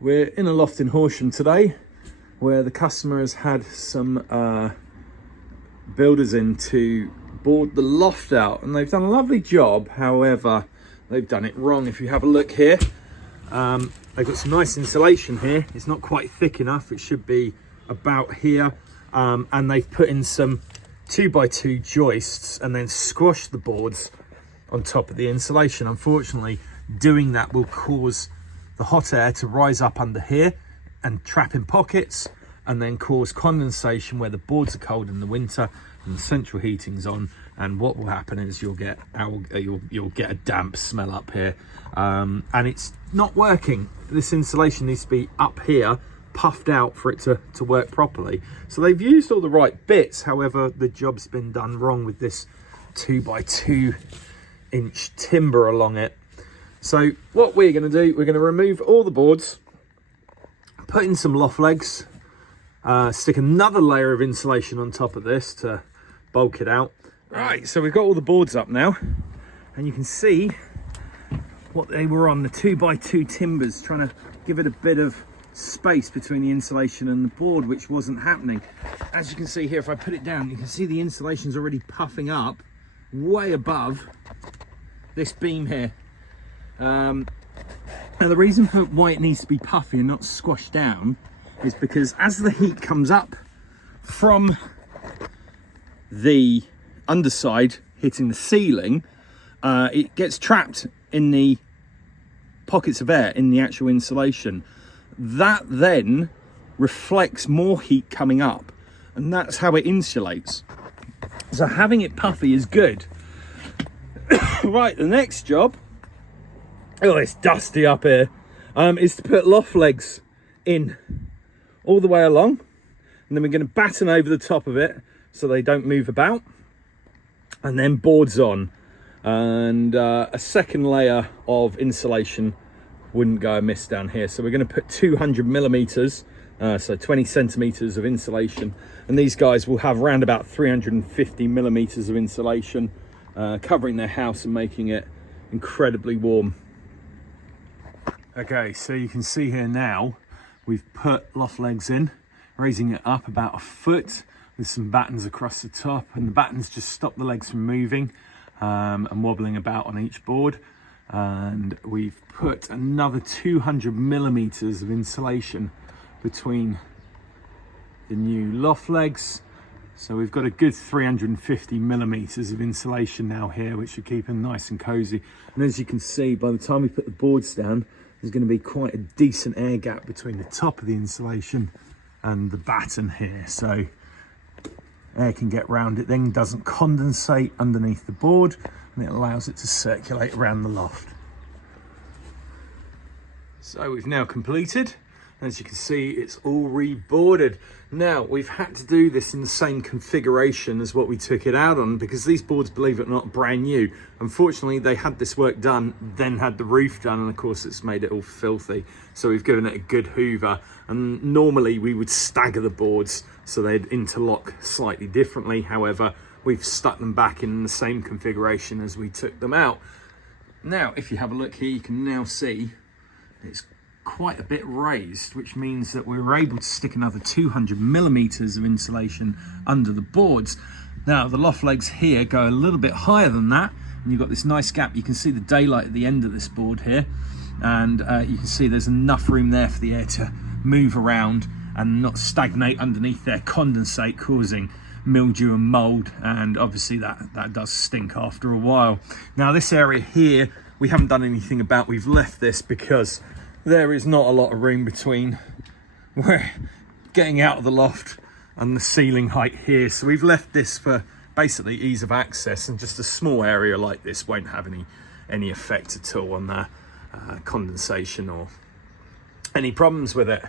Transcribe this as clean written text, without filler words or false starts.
We're in a loft in Horsham today where the customer has had some builders in to board the loft out, and they've done a lovely job. However, they've done it wrong. If you have a look here, they've got some nice insulation here. It's not quite thick enough. It should be about here. And they've put in some 2x2 joists and then squashed the boards on top of the insulation. Unfortunately, doing that will cause the hot air to rise up under here and trap in pockets and then cause condensation where the boards are cold in the winter and the central heating's on, and what will happen is you'll get a damp smell up here, and it's not working. This insulation needs to be up here, puffed out for it to work properly. So they've used all the right bits, however the job's been done wrong with this 2x2 inch timber along it. So what we're going to do, we're going to remove all the boards, put in some loft legs, stick another layer of insulation on top of this to bulk it out. Right, so we've got all the boards up now, and you can see what they were on, the 2x2 timbers, trying to give it a bit of space between the insulation and the board, which wasn't happening. As you can see here, if I put it down, you can see the insulation's already puffing up way above this beam here. Now the reason for why it needs to be puffy and not squashed down is because as the heat comes up from the underside hitting the ceiling, it gets trapped in the pockets of air in the actual insulation. That then reflects more heat coming up, and that's how it insulates. So having it puffy is good. Right, the next job, oh, it's dusty up here, is to put loft legs in all the way along, and then we're going to batten over the top of it so they don't move about, and then boards on, and a second layer of insulation wouldn't go amiss down here. So we're going to put 200 millimeters, so 20 centimeters of insulation, and these guys will have around about 350 millimeters of insulation, covering their house and making it incredibly warm. Okay, so you can see here now we've put loft legs in, raising it up about a foot with some battens across the top, and the battens just stop the legs from moving and wobbling about on each board. And we've put another 200 millimeters of insulation between the new loft legs. So we've got a good 350 millimeters of insulation now here, which should keep them nice and cozy. And as you can see, by the time we put the boards down, there's going to be quite a decent air gap between the top of the insulation and the batten here. So air can get round it, then doesn't condensate underneath the board, and it allows it to circulate around the loft. So we've now completed. As you can see, it's all reboarded. Now, we've had to do this in the same configuration as what we took it out on, because these boards, believe it or not, are brand new. Unfortunately, they had this work done, then had the roof done, and of course it's made it all filthy. So we've given it a good hoover, and normally we would stagger the boards so they'd interlock slightly differently. However, we've stuck them back in the same configuration as we took them out. Now, if you have a look here, you can now see it's quite a bit raised, which means that we were able to stick another 200 millimeters of insulation under the boards. Now the loft legs here go a little bit higher than that, and you've got this nice gap. You can see the daylight at the end of this board here, and you can see there's enough room there for the air to move around and not stagnate underneath there, condensate, causing mildew and mold, and obviously that does stink after a while. Now this area here we haven't done anything about. We've left this because there is not a lot of room between where getting out of the loft and the ceiling height here. So we've left this for basically ease of access, and just a small area like this won't have any effect at all on the condensation or any problems with it.